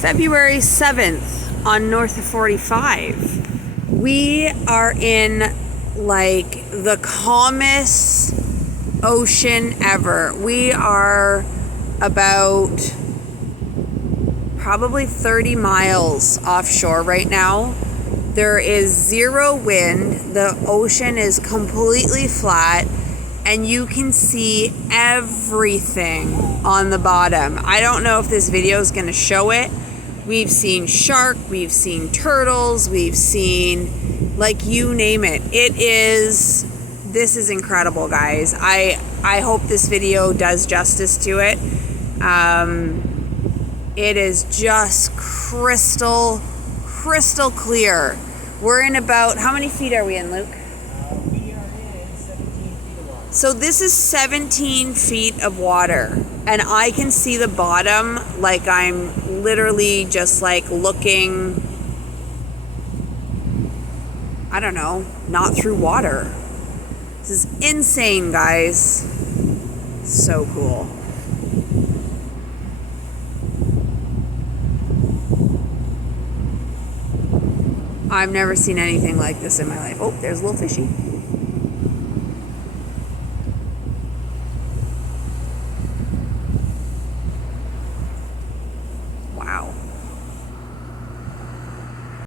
February 7th on north of 45. We are in like the calmest ocean ever. We are about probably 30 miles offshore right now. There is zero wind. The ocean is completely flat and you can see everything on the bottom. I don't know if this video is going to show it. We've seen shark, we've seen turtles, we've seen, like, you name it. This is incredible, guys. I hope this video does justice to it. It is just crystal clear. We're in about, how many feet are we in, Luke? We are in 17 feet of water. So this is 17 feet of water, and I can see the bottom like I'm literally just like looking, I don't know, not through water. This is insane, guys. So cool. I've never seen anything like this in my life. Oh, there's a little fishy.